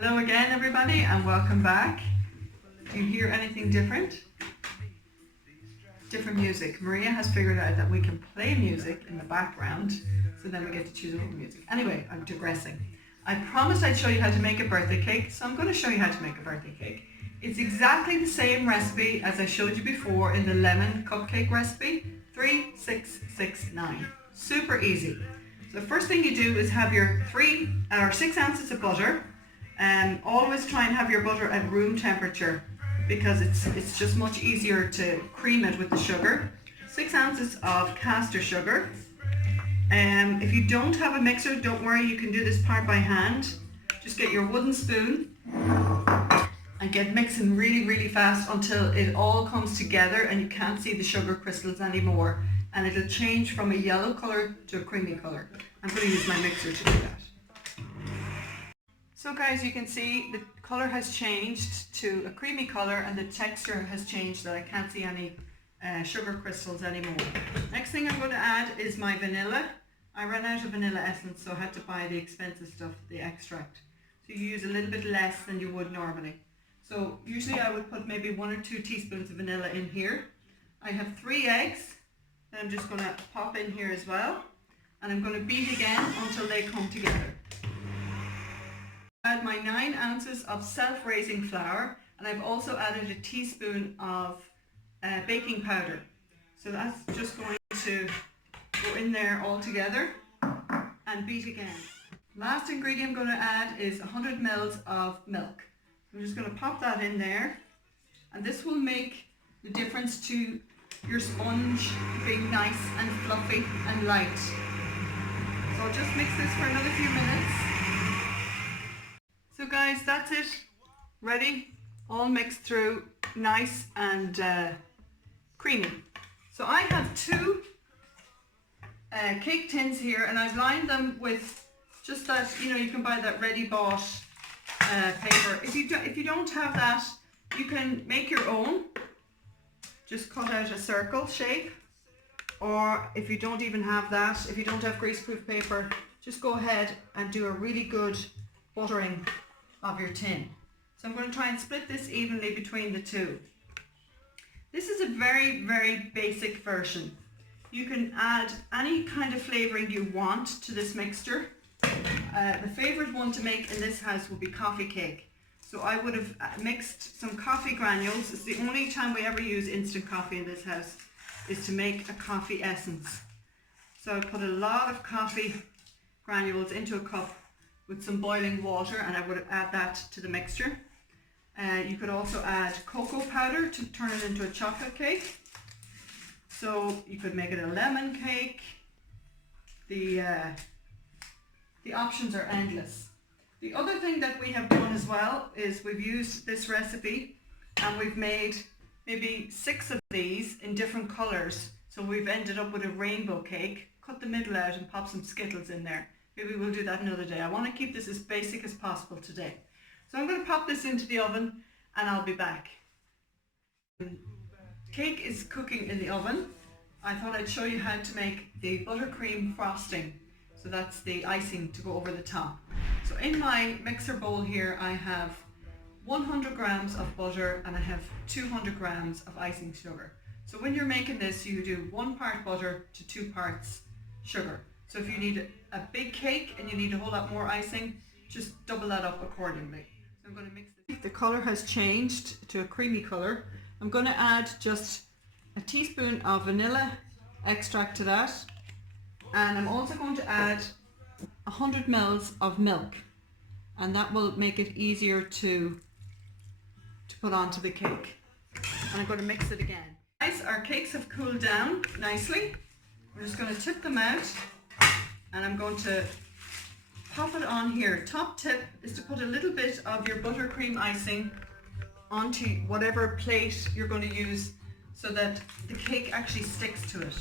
Hello again everybody and welcome back. Do you hear anything different? Different music. Maria has figured out that we can play music in the background, so then we get to choose our own music. Anyway, I'm digressing. I promised I'd show you how to make a birthday cake, so I'm going to show you how to make a birthday cake. It's exactly the same recipe as I showed you before in the lemon cupcake recipe. 3, 6, 6, 9. Super easy. So the first thing you do is have your 6 ounces of butter. Always try and have your butter at room temperature because it's just much easier to cream it with the sugar. 6 ounces of caster sugar. If you don't have a mixer, don't worry, you can do this part by hand. Just get your wooden spoon and get mixing really fast until it all comes together and you can't see the sugar crystals anymore, and it'll change from a yellow colour to a creamy colour. I'm going to use my mixer to do that. So guys, you can see the colour has changed to a creamy colour and the texture has changed that I can't see any sugar crystals anymore. Next thing I'm going to add is my vanilla. I ran out of vanilla essence, so I had to buy the expensive stuff, the extract. So you use a little bit less than you would normally. So usually I would put maybe 1 or 2 teaspoons of vanilla in here. I have 3 eggs that I'm just going to pop in here as well. And I'm going to beat again until they come together. Add my 9 ounces of self-raising flour, and I've also added a teaspoon of baking powder. So that's just going to go in there all together and beat again. Last ingredient I'm going to add is 100 ml of milk. I'm just going to pop that in there, and this will make the difference to your sponge being nice and fluffy and light. So I'll just mix this for another few minutes. So guys, that's it. Ready? All mixed through, nice and creamy. So I have 2 cake tins here, and I've lined them with just that, you can buy that ready bought paper. If you don't have that, you can make your own. Just cut out a circle shape, or if you don't even have that, if you don't have greaseproof paper, just go ahead and do a really good buttering of your tin. So I'm going to try and split this evenly between the 2. This is a very basic version. You can add any kind of flavouring you want to this mixture. The favourite one to make in this house would be coffee cake. So I would have mixed some coffee granules. It's the only time we ever use instant coffee in this house, is to make a coffee essence. So I put a lot of coffee granules into a cup with some boiling water, and I would add that to the mixture. You could also add cocoa powder to turn it into a chocolate cake. So you could make it a lemon cake. The options are endless. The other thing that we have done as well is we've used this recipe and we've made maybe 6 of these in different colours. So we've ended up with a rainbow cake. Cut the middle out and pop some Skittles in there. Maybe we'll do that another day. I want to keep this as basic as possible today. So I'm going to pop this into the oven and I'll be back. Cake is cooking in the oven. I thought I'd show you how to make the buttercream frosting. So that's the icing to go over the top. So in my mixer bowl here I have 100 grams of butter and I have 200 grams of icing sugar. So when you're making this, you do 1 part butter to 2 parts sugar. So if you need a big cake and you need a whole lot more icing, just double that up accordingly. So I'm going to mix this. The colour has changed to a creamy colour. I'm going to add just a teaspoon of vanilla extract to that, and I'm also going to add 100 ml of milk, and that will make it easier to put onto the cake. And I'm going to mix it again. Guys, our cakes have cooled down nicely. We're just going to tip them out, and I'm going to pop it on here. Top tip is to put a little bit of your buttercream icing onto whatever plate you're going to use so that the cake actually sticks to it.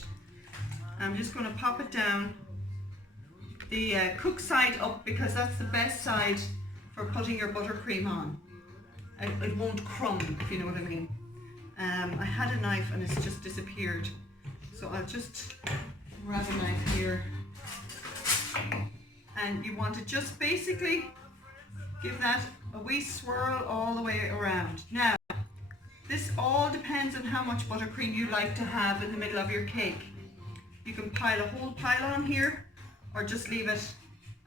I'm just going to pop it down the cook side up, because that's the best side for putting your buttercream on. It won't crumb, if you know what I mean. I had a knife and it's just disappeared, so I'll just grab a knife here. And you want to just basically Give that a wee swirl all the way around. Now, this all depends on how much buttercream you like to have in the middle of your cake. You can pile a whole pile on here, or just leave it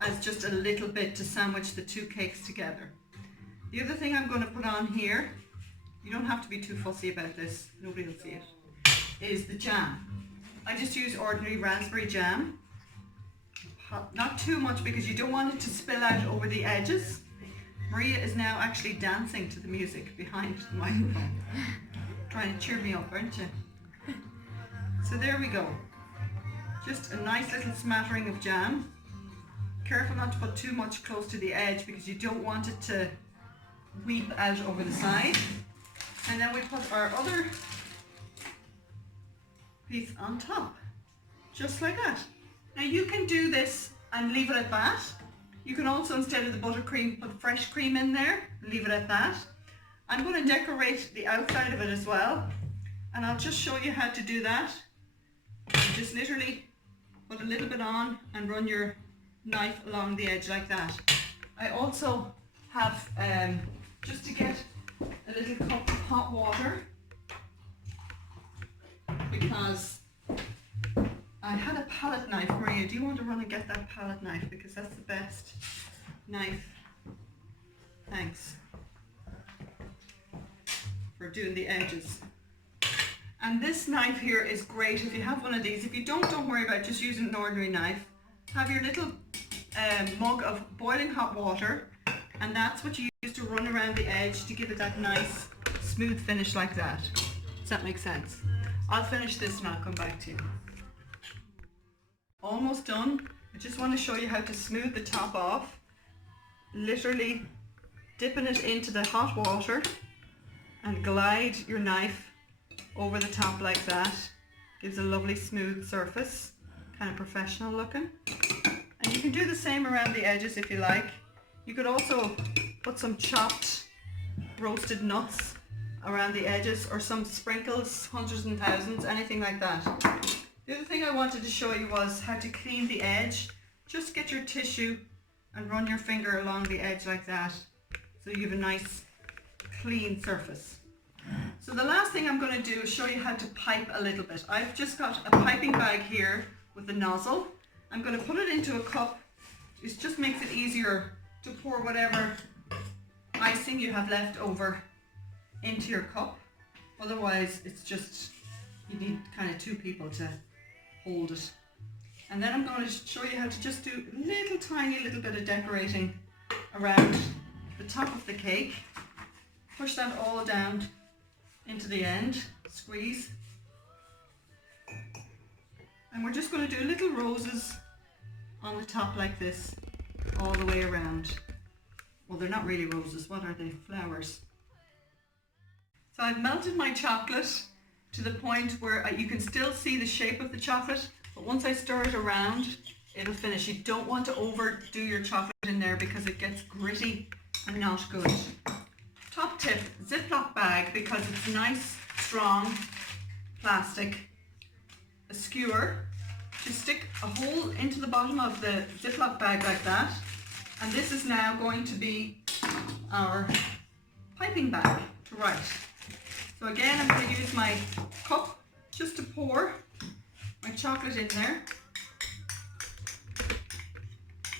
as just a little bit to sandwich the two cakes together. The other thing I'm going to put on here, you don't have to be too fussy about this, nobody will see it, is the jam. I just use ordinary raspberry jam. Not too much because you don't want it to spill out over the edges. Maria is now actually dancing to the music behind the microphone. Trying to cheer me up, aren't you? So there we go. Just a nice little smattering of jam. Careful not to put too much close to the edge because you don't want it to weep out over the side. And then we put our other piece on top, just like that. Now you can do this and leave it at that. You can also, instead of the buttercream, put fresh cream in there and leave it at that. I'm going to decorate the outside of it as well, and I'll just show you how to do that. You just literally put a little bit on and run your knife along the edge like that. I also have, just to get a little cup of hot water, because I had a palette knife. Maria, do you want to run and get that palette knife? Because that's the best knife. Thanks for doing the edges. And this knife here is great if you have one of these. If you don't worry about just using an ordinary knife. Have your little mug of boiling hot water, and that's what you use to run around the edge to give it that nice smooth finish like that. Does that make sense? I'll finish this and I'll come back to you. Almost done. I just want to show you how to smooth the top off. Literally dipping it into the hot water and glide your knife over the top like that. Gives a lovely smooth surface, kind of professional looking. And you can do the same around the edges if you like. You could also put some chopped roasted nuts around the edges, or some sprinkles, hundreds and thousands, anything like that. The other thing I wanted to show you was how to clean the edge. Just get your tissue and run your finger along the edge like that, so you have a nice clean surface. So the last thing I'm going to do is show you how to pipe a little bit. I've just got a piping bag here with the nozzle. I'm going to put it into a cup. It just makes it easier to pour whatever icing you have left over into your cup. Otherwise it's just, you need kind of two people to hold it. And then I'm going to show you how to just do a little tiny little bit of decorating around the top of the cake. Push that all down into the end, squeeze. And we're just going to do little roses on the top like this, all the way around. Well, they're not really roses, what are they? Flowers. So I've melted my chocolate to the point where you can still see the shape of the chocolate, but once I stir it around, it'll finish. You don't want to overdo your chocolate in there because it gets gritty and not good. Top tip, Ziploc bag, because it's nice, strong plastic. A skewer. Just stick a hole into the bottom of the Ziploc bag like that. And this is now going to be our piping bag to write. So again, I'm going to use my cup just to pour my chocolate in there.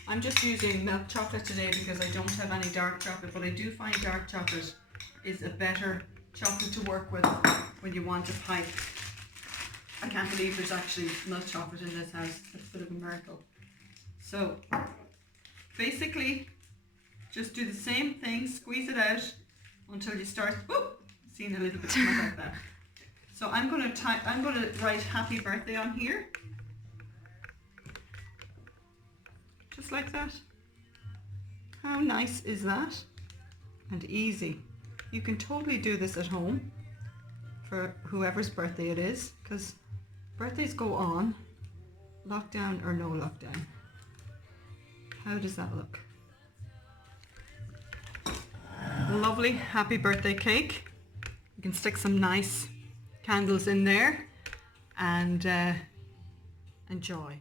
I'm just using milk chocolate today because I don't have any dark chocolate, but I do find dark chocolate is a better chocolate to work with when you want to pipe. I can't believe there's actually milk chocolate in this house. It's a bit of a miracle. So basically, just do the same thing, squeeze it out until you start seeing a little bit more like that. So I'm going to write happy birthday on here. Just like that. How nice is that? And easy. You can totally do this at home for whoever's birthday it is, because birthdays go on, lockdown or no lockdown. How does that look? Lovely happy birthday cake. You can stick some nice candles in there and enjoy.